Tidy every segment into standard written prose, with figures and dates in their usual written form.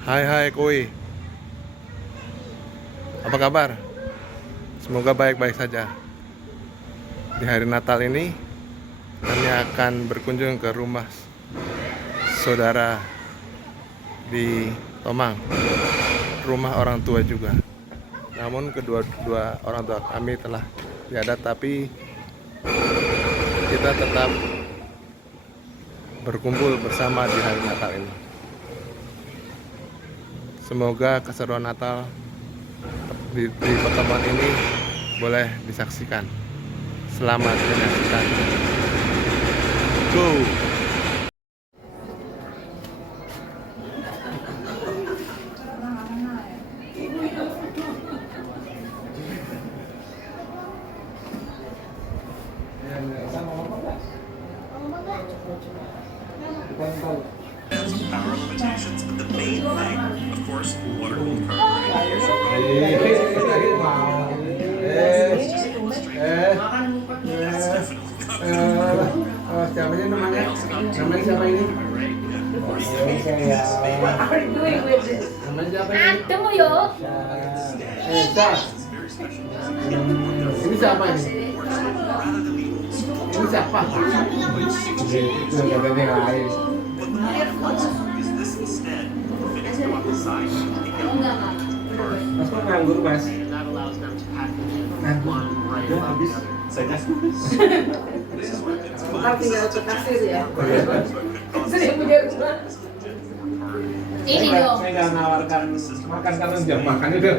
Hai Koi, apa kabar? Semoga baik-baik saja. Di hari Natal ini kami akan berkunjung ke rumah saudara di Tomang, rumah orang tua juga. Namun kedua orang tua kami telah tiada, tapi kita tetap berkumpul bersama di hari Natal ini. Semoga keseruan Natal di pertemuan ini boleh disaksikan. Selamat menyaksikan. Go! Power limitations, but the main thing, of course, water-cooled carburetor. Siapa ini namanya? Namanya siapa ini? Namanya siapa ini? Tunggu yuk. Ini siapa ini? Ini siapa? Itu yang lain. Use this instead. Fittings go up the side. Mas kok nganggur mas? That allows them to pack one right Habis. Saya This is where it's Ntar tinggal ke kasir ya. Sering punya rumah. Ini dong. Saya nggak nawarkan makan karena jam makan itu.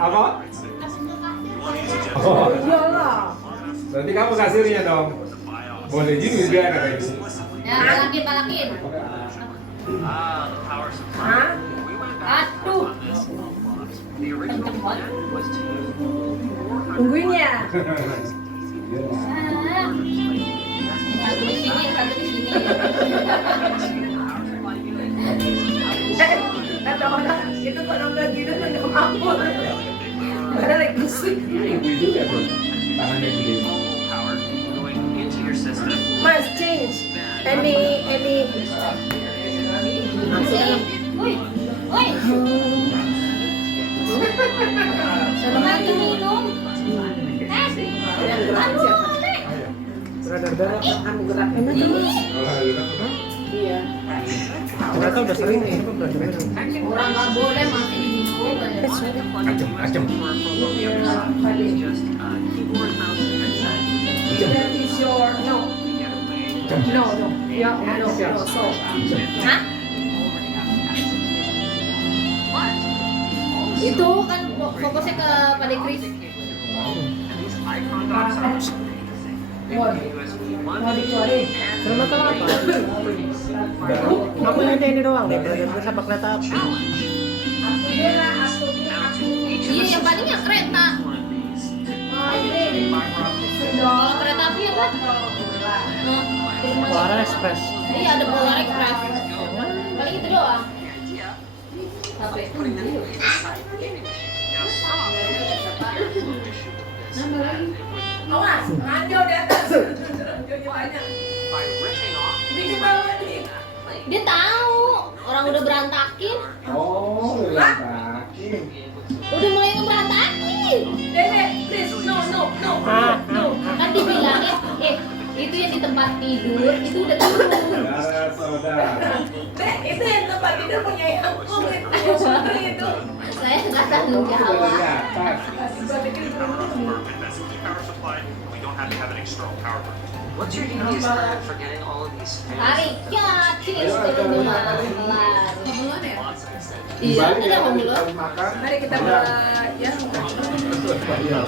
Apa? Oh, Iyalah. berarti kamu kasirnya dong. Boleh juga katanya. Nah, balakin. the power supply. Hah? We went back Aduh. on this. The original plan was to use 400 Tungguin ya. Satu di sini, satu di sini. Kata orang itu kalau nggak gitu nggak mampu. Mana lagi musik. Juga tuh. Tangannya gede. power going into your system. Mas change. Any. Woi, woi. Sama lagi minum. Aduh, Nek. Berat kamu geraknya mas. Iya. Ternyata udah sering nih. Orang nggak boleh masih diminum. Acem. Just keyboard, mouse, and headset. That is your no. No. Yeah, no. So. Hah? Itu kan fokusnya ke pada Chris. Mau dikeluarin. Terima kasih apa? Aku hanya ini doang deh, belajar sama kereta api. Iya, yang paling ya kereta. Kalau kereta api apa? Polar Express. Iya, ada Polar Express. Paling itu doang. Sampai. Awas, ranjau di atas. Ranjaunya banyak. By ripping off Bikin tahu nih. Dia tahu orang udah berantakin, Oh, lempakin. udah mulai ngeberantakin. Dede, please, no. Kan dibilangin, itu yang di tempat tidur itu udah turun. Saudara. Dek, itu yang tempat tidur punya yang itu. Saya nggak tanggung jawab. power supply. We don't have to have an external power burner. What's your easiest method for getting all of these Tarik, ya, cheers, turun duluan. Duluan ya? Iya, ada mau duluan. Mari kita ya.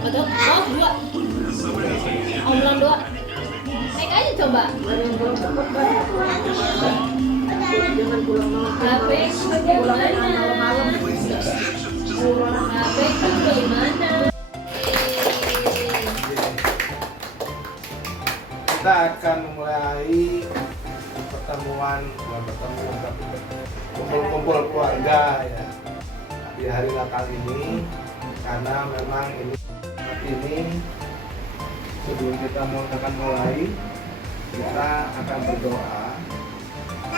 Betul? Oh, dua. Obrolan dua. Naik aja coba. Gape bagaimana? Gape bagaimana? Kita akan mulai pertemuan, bukan pertemuan tapi kumpul-kumpul keluarga ya di hari Natal ini, karena memang ini sebelum kita akan mulai, kita akan berdoa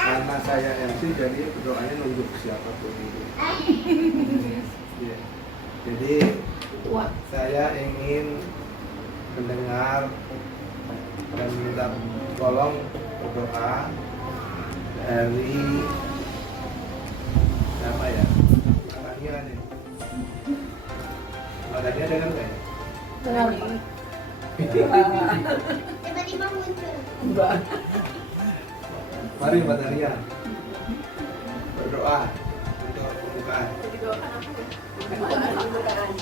Karena saya MC jadi doanya nunggu siapapun itu. Ya. Jadi saya ingin mendengar dan minta tolong berdoa dari apa ya? Madania nih. Madania dengar nggak ya? Tiba-tiba muncul. Enggak. Mari Madania berdoa untuk pembukaan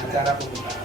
acara pembukaan.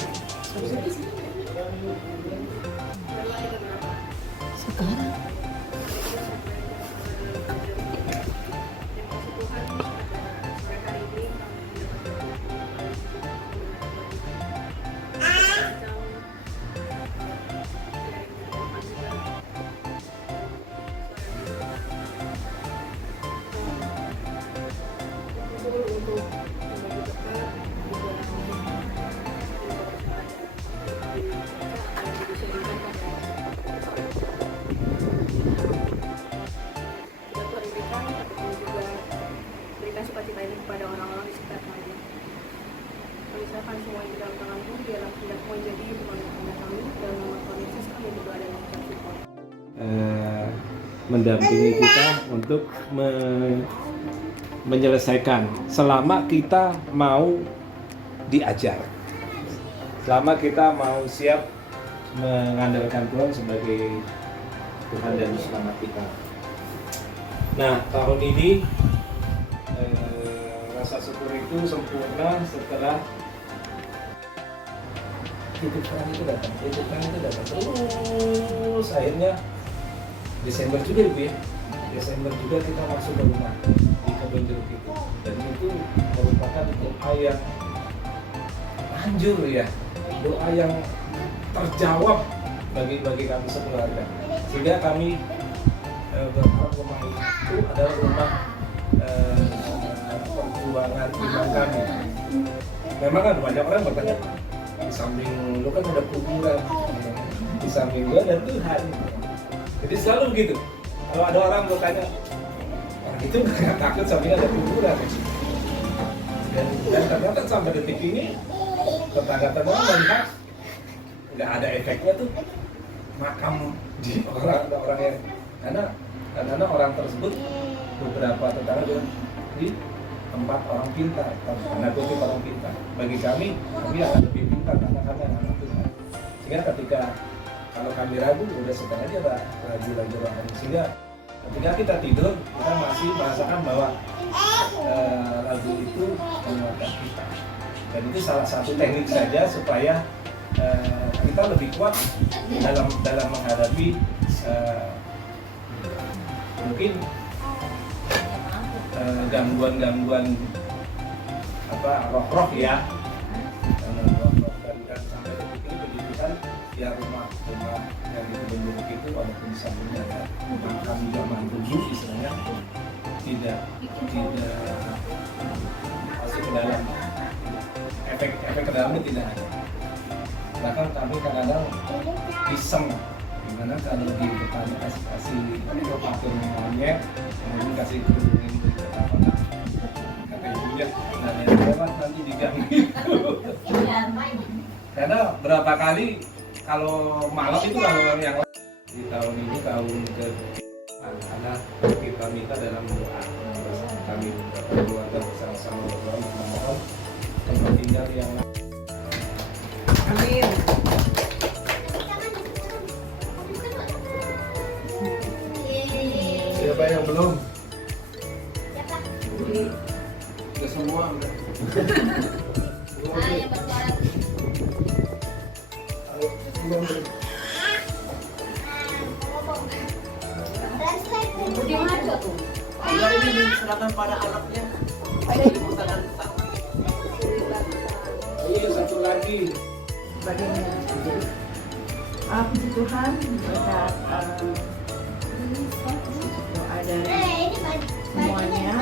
Berikan sukacita ini kepada orang-orang di sekitar kami. Kami serahkan semua yang di dalam tangan-Mu, biarlah kehendakmu jadi bukan kehendak kami, dan nama Tuhan Yesus kami berdoa dan mengucap syukur. Mendampingi kita untuk menyelesaikan selama kita mau diajar, selama kita mau siap mengandalkan Tuhan sebagai Tuhan dan selamat kita. Nah, tahun ini rasa syukur itu sempurna setelah titik terang itu datang, terus akhirnya Desember juga Ibu ya. Desember juga kita masuk ke rumah di kebun jeruk itu, dan itu merupakan doa yang manjur ya, doa yang terjawab bagi kami sekeluarga, sehingga kami berharap rumah itu adalah rumah perjuangan iman kami. Memang kan banyak orang bertanya, di samping lu kan ada kuburan, di samping gua ada Tuhan. Jadi selalu begitu. Kalau ada orang bertanya, orang itu nggak takut samping ada kuburan. Dan ternyata sampai detik ini tetangga-tetangga melihat nggak ada efeknya tuh makam di orang yang karena orang tersebut beberapa tetangga bilang di tempat orang pintar, karena itu orang pintar. Bagi kami akan lebih pintar karena kami anak Tuhan. Sehingga ketika kalau kami ragu, udah sekarang aja ragu rohani. Sehingga ketika kita tidur, kita masih merasakan bahwa ragu itu menguatkan kita. Dan itu salah satu teknik saja supaya kita lebih kuat dalam menghadapi mungkin gangguan roh ya, dan sampai detik ini pendidikan ya rumah yang di kebun jeruk itu walaupun di sampingnya ada makam zaman dulu istilahnya tidak masuk ke dalam efek ke dalamnya tidak ada. Bahkan kami kadang-kadang iseng gimana kalau di depannya kasih pakai monyet, kemudian kasih kerudungin apa kata ibunya, dan yang lewat nanti diganggu karena berapa kali kalau malam itu kalau yang di tahun ini tahun ke karena kita minta dalam doa kami keluarga bersama-sama berdoa memohon tempat tinggal yang Amin. Siapa yang belum? Udah semua udah. Yang bersuara. Di mana tuh? Tidak ini diserahkan pada anaknya. Iya, satu lagi. Bagaimana? Puji Tuhan berkat doa dari semuanya.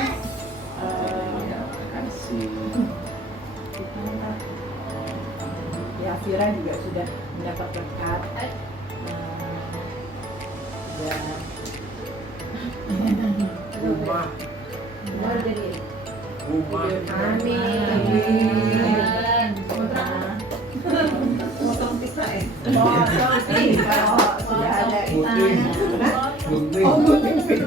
Kasih. Ya, Fira juga sudah mendapat berkat. Dan Rumah. Umur jadi. Rumah. Amin. Potong pizza potong pizza sudah ada Gunting. Gunting. gunting pizza.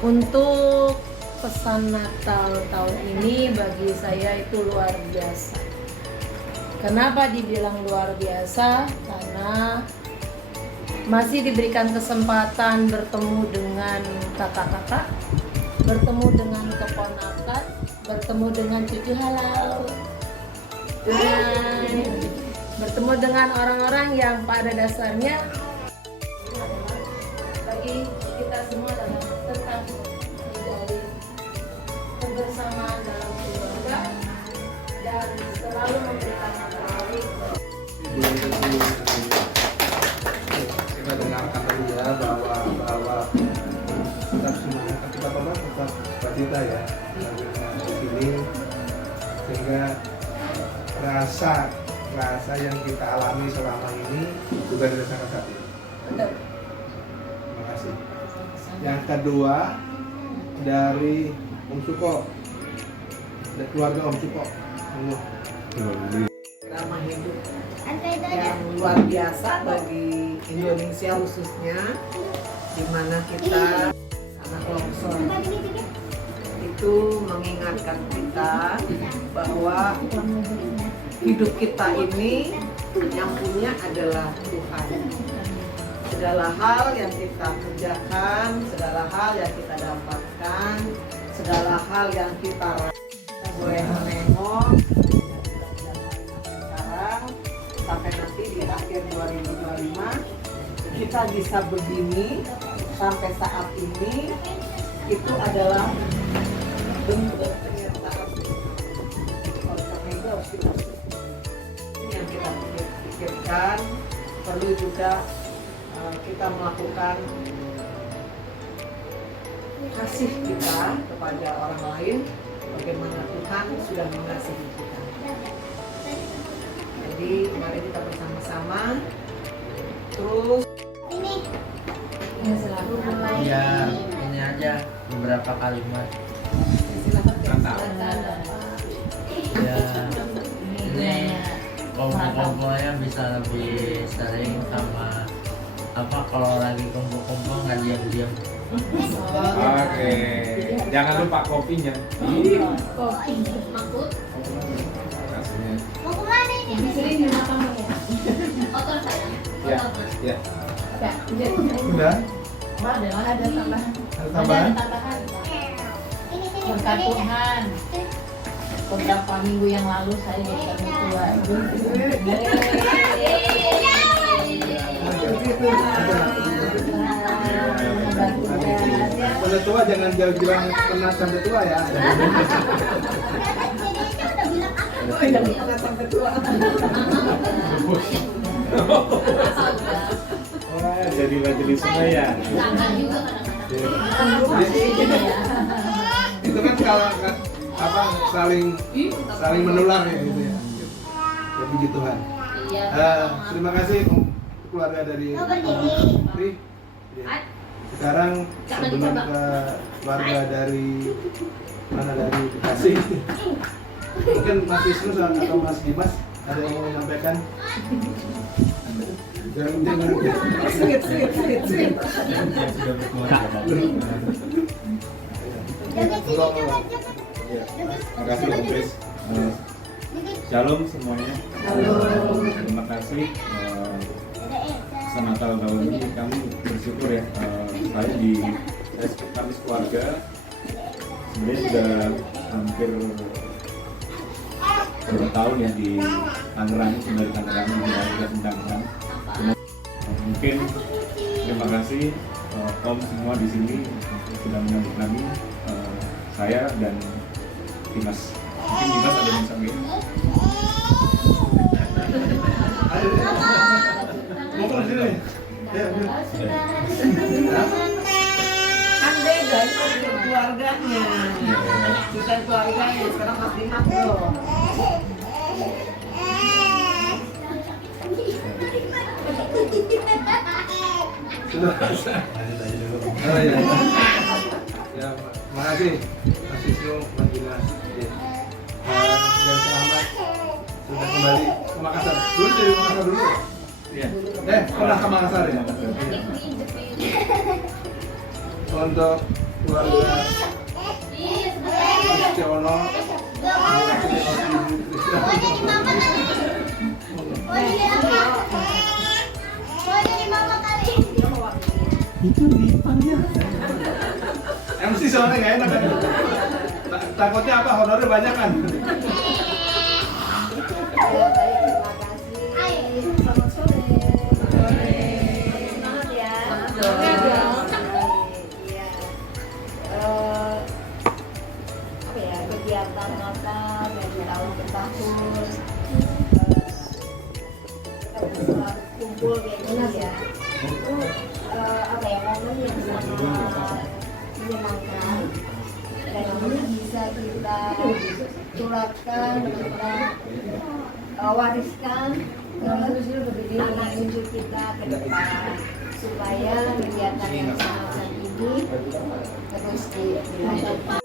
Untuk pesan Natal tahun ini bagi saya itu luar biasa. Kenapa dibilang luar biasa? Karena masih diberikan kesempatan bertemu dengan kakak-kakak, bertemu dengan keponakan, bertemu dengan cucu halal, dan bertemu dengan orang-orang yang pada dasarnya bagi kita semua adalah tetap menjadi kebersamaan dalam keluarga dan selalu memberikan yang terbaik. Kita dengarkan tadi ya bahwa tetap semangat, tetap sukacita ya di sini, sehingga rasa yang kita alami selama ini juga dirasakan saat ini. Terima kasih. Yang kedua dari Om Suko, dari keluarga Om Suko. Ramah hidup yang luar biasa bagi Indonesia khususnya, di mana kita anak longsor itu mengingatkan kita bahwa hidup kita ini yang punya adalah Tuhan. Segala hal yang kita kerjakan, segala hal yang kita dapatkan, segala hal yang kita boleh menengok sekarang sampai nanti di akhir 2025 kita bisa begini sampai saat ini, itu adalah bentuk penyertaan. Oleh karena itu harus kita ini yang kita pikirkan, perlu juga kita melakukan kasih kita kepada orang lain, bagaimana Tuhan sudah mengasihi kita. Jadi mari kita bersama-sama terus. Ya, ini aja beberapa kalimat. Ya, ini kumpul-kumpulnya bisa lebih sering sama apa, kalau lagi kumpul-kumpul nggak diam-diam. Oke. Jangan lupa kopinya. Kopi makut. Kasihnya. Mau kemana ini? Di sini di belakang ya. Kotor sayang. Ya, ya. Udah? Ada tambahan. Ada tambahan? Berkat Tuhan. Beberapa minggu yang lalu saya jadi ketua. Udah tua jangan jauh-jauh pernah sampai tua ya. Jangan pernah sampai tua. Wah, jadi majelis semua ya. Tangan juga kadang-kadang. Itu kan kalau apa saling menular ya gitu ya. Ya puji Tuhan. Iya. Terima kasih keluarga dari Putri. Sekarang sebelum ke keluarga dari mana, dari Bekasi, mungkin Mas Wisnu atau Mas Dimas ada yang mau menyampaikan? Jangan Sweet. Terima kasih Om Chris. Shalom semuanya. Terima kasih. Natal tahun ini kami bersyukur ya, saya di kami keluarga sebenarnya sudah hampir 2 tahun ya di Tangerang, tinggal di Tangerang, di Tangerang. Mungkin terima kasih Om semua di sini sudah menyambut kami, saya dan Dimas. Mungkin Dimas ada yang sampaikan. Ngomong sini. Ya, Kan beda itu keluarganya. Bukan keluarganya, sekarang Mas Dimas loh. Lanjut aja dulu. Oh iya. Ya, makasih Mas Wisnu, Mas Dimas. Dan selamat sudah kembali ke Makassar. Dulu dari Makassar dulu. Iya. Pernah ke Makassar ya? Untuk keluarga Kristiono, itu dipanggil MC soalnya nggak enak kan? Takutnya apa, honornya banyak kan? Ya, baik, terima kasih. Selamat sore. Semangat ya. Iya. Apa ya, kegiatan Natal dari tahun ke tahun. Kita bisa kumpul kayak gini ya. Itu apa ya, momen yang sangat menyenangkan. Dan ini bisa kita tularkan, kita wariskan ke anak cucu kita ke depan supaya kegiatan yang semacam ini terus dilanjutkan.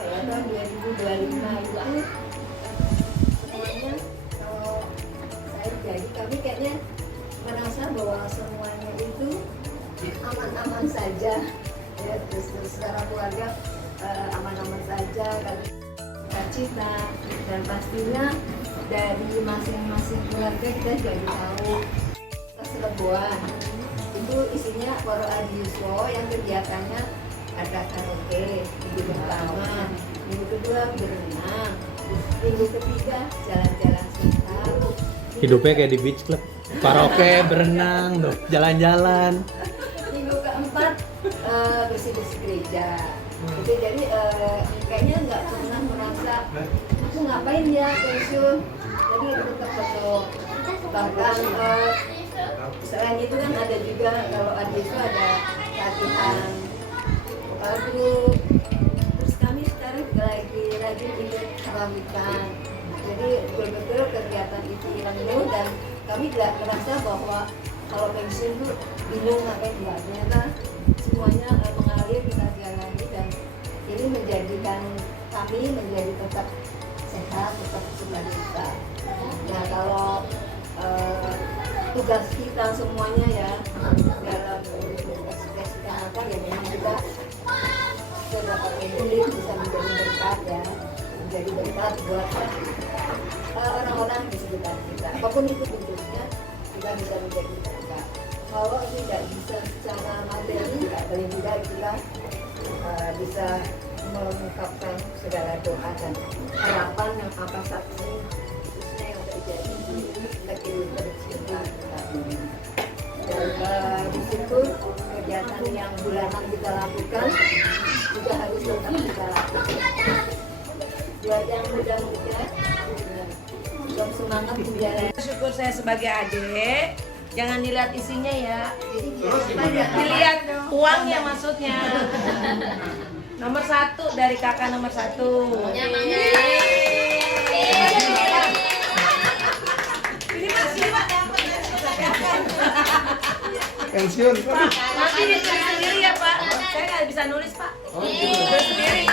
Tahun 2025 itu semuanya kalau saya jadi kami kayaknya merasa bahwa semuanya itu aman-aman saja ya, terus secara keluarga aman-aman saja kan, cita dan pastinya dari masing-masing keluarga kita jadi tahu keseleboan itu isinya para adiswo yang kegiatannya ada karaoke minggu pertama, minggu kedua berenang, minggu ketiga jalan-jalan sekitar. Hidupnya kayak di beach club, karaoke, berenang, jalan-jalan. Minggu keempat bersih-bersih gereja. Gitu, jadi kayaknya nggak pernah merasa aku ngapain ya pensiun, jadi tetap betul. Bahkan selain itu kan ada juga kalau ada itu ada latihan vokal grup. Terus kami sekarang juga lagi rajin ikut keramaian. Jadi betul-betul kegiatan itu penuh dan kami tidak merasa bahwa kalau pensiun itu bingung ngapain, enggak, ternyata semuanya mengalir kita jalani dan ini menjadikan kami menjadi tetap sehat, tetap sukacita. Nah kalau tugas kita semuanya ya dalam mengekspresikan apa ya memang kita dapat memilih bisa menjadi berkat ya, menjadi berkat buat orang-orang di sekitar kita. Apapun itu bentuknya kita bisa menjadi berkat. Kalau tidak bisa secara materi, paling tidak kita bisa mengungkapkan segala doa dan harapan yang apa saat ini khususnya yang terjadi di negeri tercinta kita ini. Dan di situ kegiatan yang bulanan kita lakukan juga harus tetap kita lakukan. Buat yang muda-muda, tetap semangat menjalani. Syukur saya sebagai adik. Jangan dilihat isinya ya. Terus gimana? Dilihat uangnya maksudnya. Nomor 1 dari kakak nomor 1. Ini masih Pak. Pensiun. Nanti ditulis sendiri ya Pak. Saya nggak bisa nulis Pak. Tulis sendiri.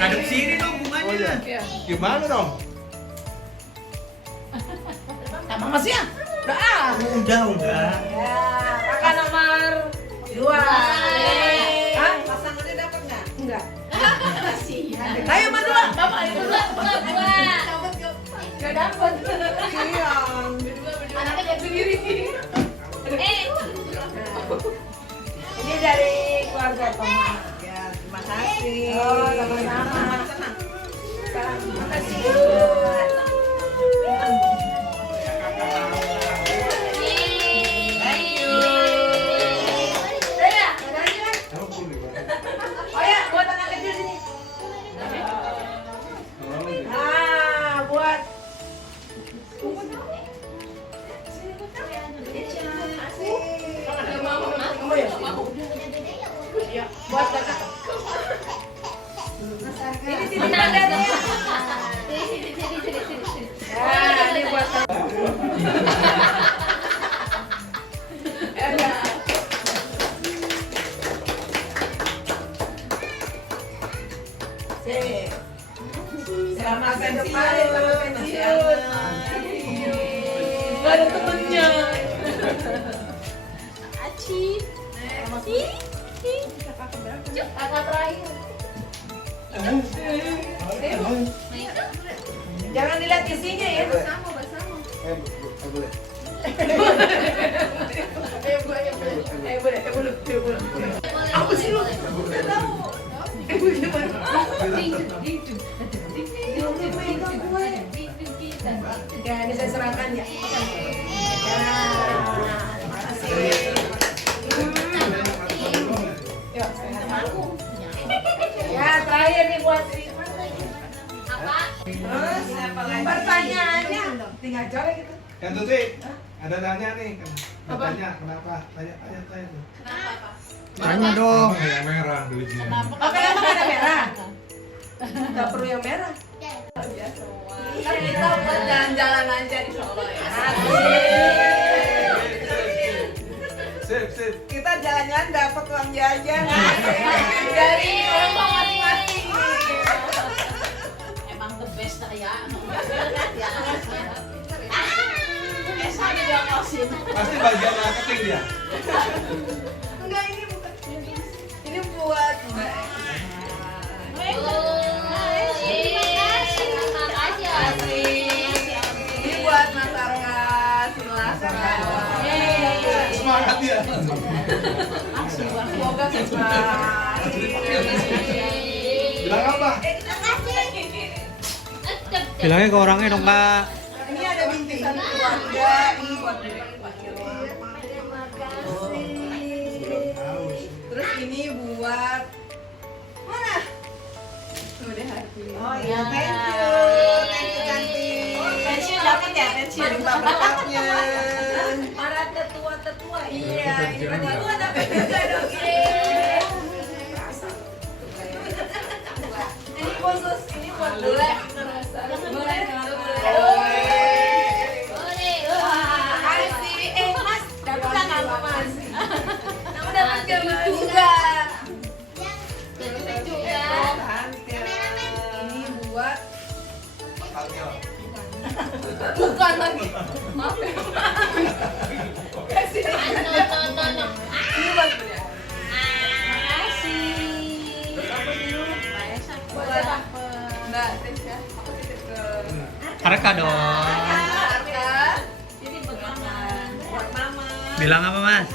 Hadap sini dong bunganya. Oh iya. Gimana dong? Sama masih ya? Udah. Ya, kakak nomor 2. Hah? Pasangannya dapat nggak? Enggak. Ayo berdua, Bapak ayo berdua. Enggak dapat. Anaknya jadi sendiri. Ini dari keluarga Toma. Ya, terima kasih. Oh, sama-sama. Terima kasih. Oh ya, buat anak kecil sini. Ah, buat. Buat kakak. Ini titipan dari. Sini. Ya, ini buat kakak. ada temennya. Aci. Kakak terakhir. Jangan dilihat isinya ya. Boleh. Apa sih lu? Ya, ini saya serahkan ya. Ya, terakhir nih buat Apa? terus pertanyaannya tinggal jawab gitu. Kan Tuti, ada nanya nih. Tanya kenapa? Tanya tuh. Tanya dong. Yang merah duitnya. Oh, kenapa ada merah? Gak perlu yang merah. Kan kita buat jalan-jalan aja di Solo ya. Sip. Kita jalan-jalan dapat uang jajan dari orang tua masing-masing. Emang the best ya. Esanya dia kosin. Pasti bagian marketing dia. Enggak, ini bukan. Ini buat ini buat masyarakat. Silakan. Semangat ya. Semoga sukses. Bilang apa? Bilangnya ke orangnya dong, Kak. Ini ada bingkisan keluarga. Ini buat Pak Kiro. Terus ini buat mana? Udah hati. Oh iya, thank you cantik. Pensiun dapat ya, pensiun berkatnya. Para tetua. Iya, ini tetua dapat juga dong. Ini khusus, ini buat bule. Boleh. Makasih. Mas, dapat nggak Mas? Kamu dapat nggak Mas? Juga. Ini buat bukan lagi. Maaf ya. Kasih. Ini buat terus apa dulu? Buat apa? Mbak Tesya. Aku titip ke Arka dong. Arka. Ini buat mama. Buat mama. Bilang apa, Mas?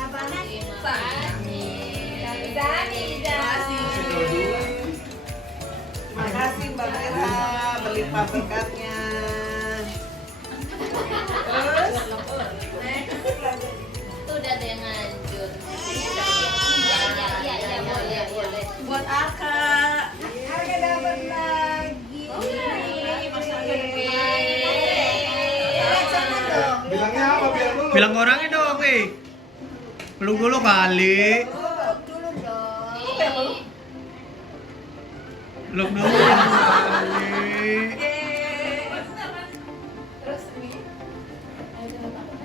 Makasih Mbak Mira, berlimpah berkatnya. Terus Itu udah ada yang lanjut. Iya, boleh. buat Arka. Arka dapat lagi. Bilangnya apa biar dulu? Bilang ke orangnya dong, Peluk dulu kali. Peluk dulu kali. Terus ini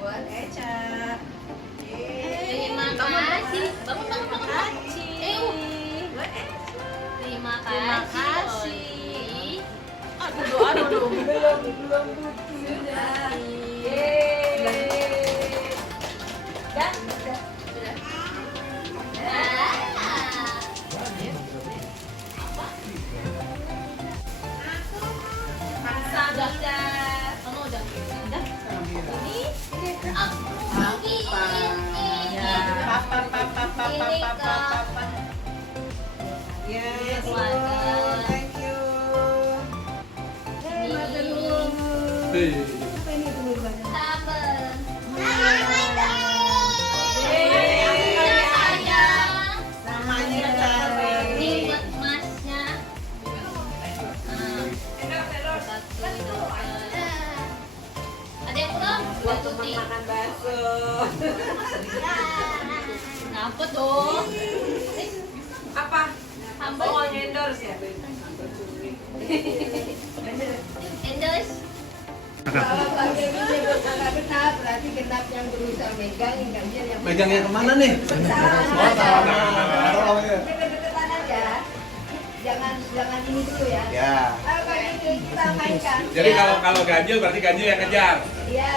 buat Eca. Terima kasih. Bangun. Terima kasih. Aduh. Belum sudah. Kamu udah. Yes, Keluarga. thank you. Apa ini tulisannya? Namanya cari. Ini buat masnya. Ada yang belum? Buat teman makan bakso. Kenapa dong? Apa? Hamba Oh, endorse ya? endorse. Kalau pakai menyebut angka genap, berarti genap yang berusaha megang, yang ganjil yang Megangnya kemana nih? Deket-deketan aja. Jangan ini dulu ya. Ya. Kalau ini kita mainkan. Jadi kalau ganjil berarti ganjil yang ngejar. Iya.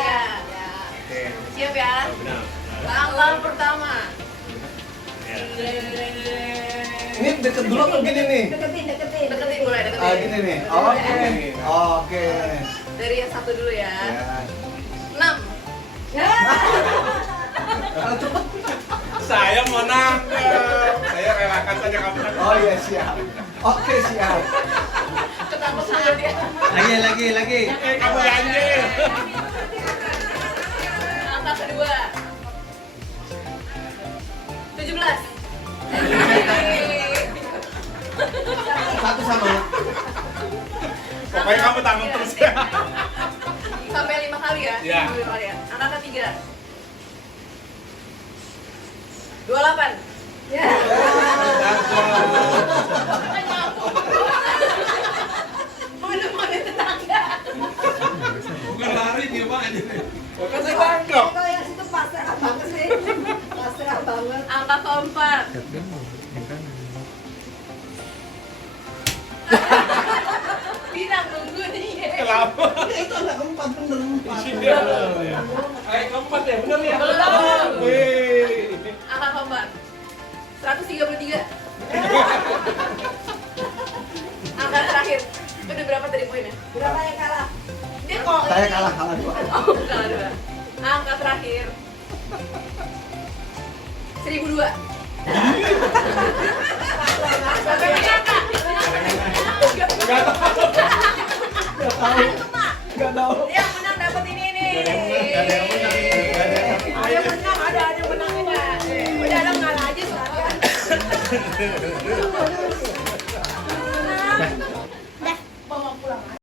Oke. Siap ya? Oh, benar. Langkah pertama. Ya. Ini deket dulu apa gini nih? Deketin boleh, deketin. Ah, gini nih. Oke. Oke. Dari yang satu dulu ya. Ya. 6. Saya mau nangkep. Saya relakan saja kamu. Oh iya siap. Oke siap. Ketangkep sama dia. Lagi. Kamu anjir. Langkah kedua. 17. Satu sama. Pokoknya kamu tanggung terus ya. Sampai 5 kali ya? Iya. 5 kali ya. Angka ketiga. 28. Ya. Mana tetangga. Bukan lari dia Pak. Kasih tangkap. Kalau yang situ pasrah banget sih. Pasrah banget. Angka keempat. Bilang nunggu nih. Kenapa? Itu anak keempat bener. Iya. Ayo keempat ya, bener ya? Belum. Wih. Angka keempat. 133. Angka terakhir. Itu udah berapa tadi poinnya? Berapa yang kalah? Dia kok Saya kalah 2. Oh, kalah 2. Angka terakhir. 1002. Sampai berapa? Enggak tahu. Yang menang dapat ini nih. Ada yang menang. Ada yang menang, ada yang menang enggak? Udah lo ngalah aja soalnya.